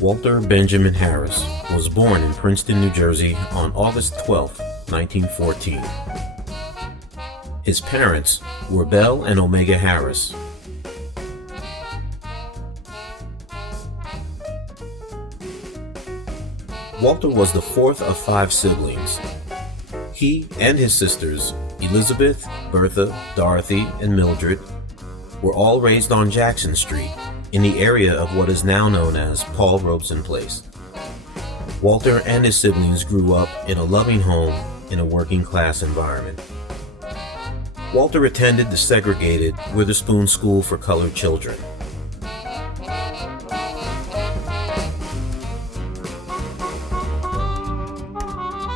Walter Benjamin Harris was born in Princeton, New Jersey on August 12, 1914. His parents were Belle and Omega Harris. Walter was the fourth of 5 siblings. He and his sisters, Elizabeth, Bertha, Dorothy, and Mildred, were all raised on Jackson Street, in the area of what is now known as Paul Robeson Place. Walter and his siblings grew up in a loving home in a working-class environment. Walter attended the segregated Witherspoon School for Colored Children.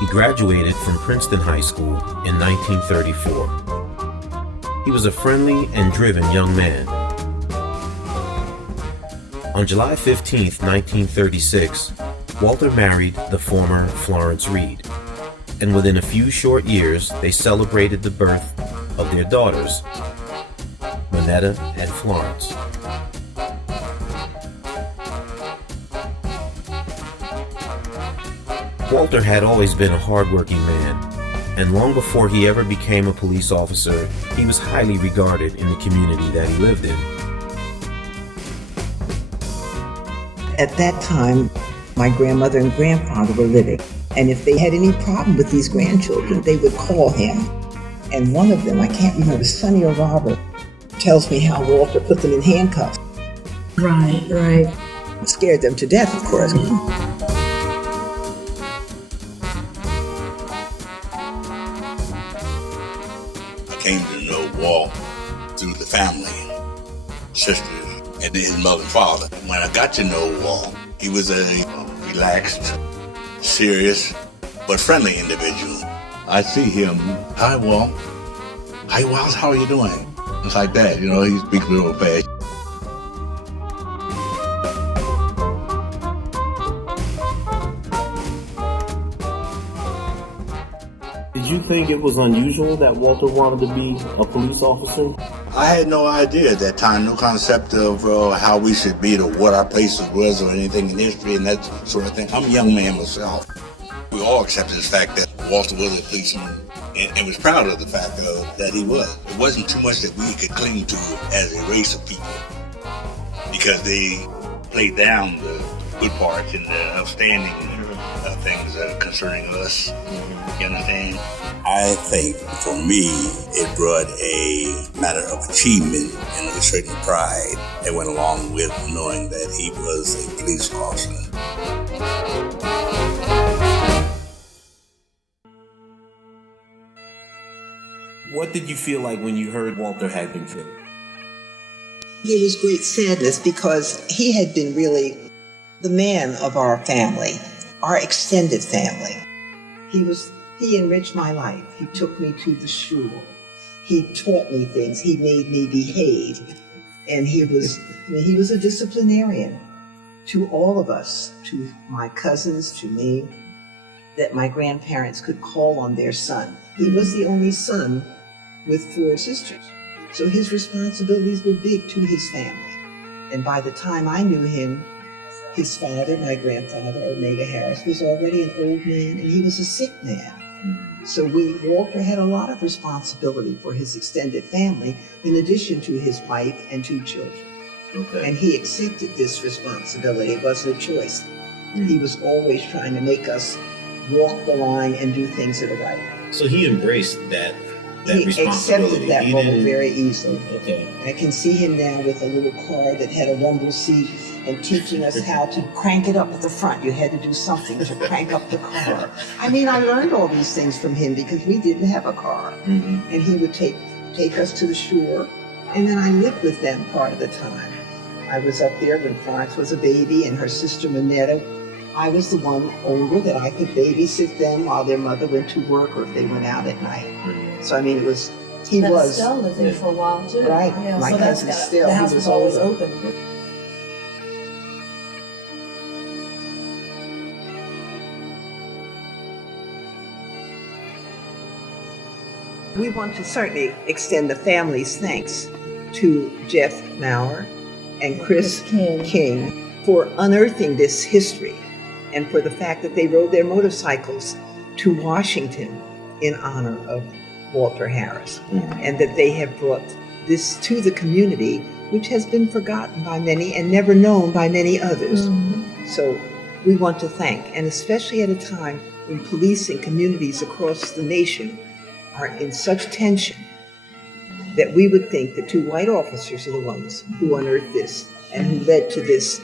He graduated from Princeton High School in 1934. He was a friendly and driven young man. On July 15, 1936, Walter married the former Florence Reed, and within a few short years, they celebrated the birth of their daughters, Minetta and Florence. Walter had always been a hardworking man, and long before he ever became a police officer, he was highly regarded in the community that he lived in. At that time, my grandmother and grandfather were living, and if they had any problem with these grandchildren, they would call him. And one of them, I can't remember, Sonny or Robert, tells me how Walter put them in handcuffs. Right. Scared them to death, of course. I came to know Walt through the family, sisters, and his mother and father. When I got to know Walt, he was a relaxed, serious, but friendly individual. I see him, "Hi, Walt. Hi, Walt, how are you doing?" It's like that, he speaks a little fast. Did you think it was unusual that Walter wanted to be a police officer? I had no idea at that time, no concept of how we should be or what our places was or anything in history and that sort of thing. I'm a young man myself. We all accepted the fact that Walter was a policeman and was proud of the fact that he was. It wasn't too much that we could cling to as a race of people because they played down the good parts and the outstanding things concerning us. You understand? I think for me, it brought a matter of achievement and a certain pride that went along with knowing that he was a police officer. What did you feel like when you heard Walter had been killed? There was great sadness because he had been really the man of our family, our extended family. He enriched my life. He took me to the shul. He taught me things. He made me behave. And he was a disciplinarian to all of us, to my cousins, to me, that my grandparents could call on their son. He was the only son with 4 sisters. So his responsibilities were big to his family. And by the time I knew him, his father, my grandfather, Omega Harris, was already an old man, and he was a sick man. So Walter had a lot of responsibility for his extended family, in addition to his wife and 2 children. Okay. And he accepted this responsibility. It wasn't a choice. He was always trying to make us walk the line and do things that are right. So he embraced that he responsibility. Accepted that role very easily. Okay. I can see him now with a little car that had a rumble seat and teaching us how to crank it up at the front. You had to do something to crank up the car. I learned all these things from him because we didn't have a car. Mm-hmm. And he would take us to the shore, and then I lived with them part of the time. I was up there when Florence was a baby and her sister Minetta. I was the one older that I could babysit them while their mother went to work or if they went out at night. So he was. Stella lived there for a while too. Right, yeah, my so cousin Stella. The house was always open. We want to certainly extend the family's thanks to Jeff Maurer and Chris King for unearthing this history and for the fact that they rode their motorcycles to Washington in honor of Walter Harris, and that they have brought this to the community, which has been forgotten by many and never known by many others. So we want to thank, and especially at a time when police and communities across the nation are in such tension, that we would think the two white officers are the ones who unearthed this and who led to this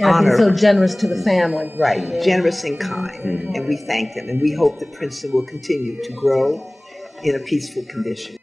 honor. So generous to the family. Right, generous and kind. And we thank them, and we hope that Princeton will continue to grow in a peaceful condition.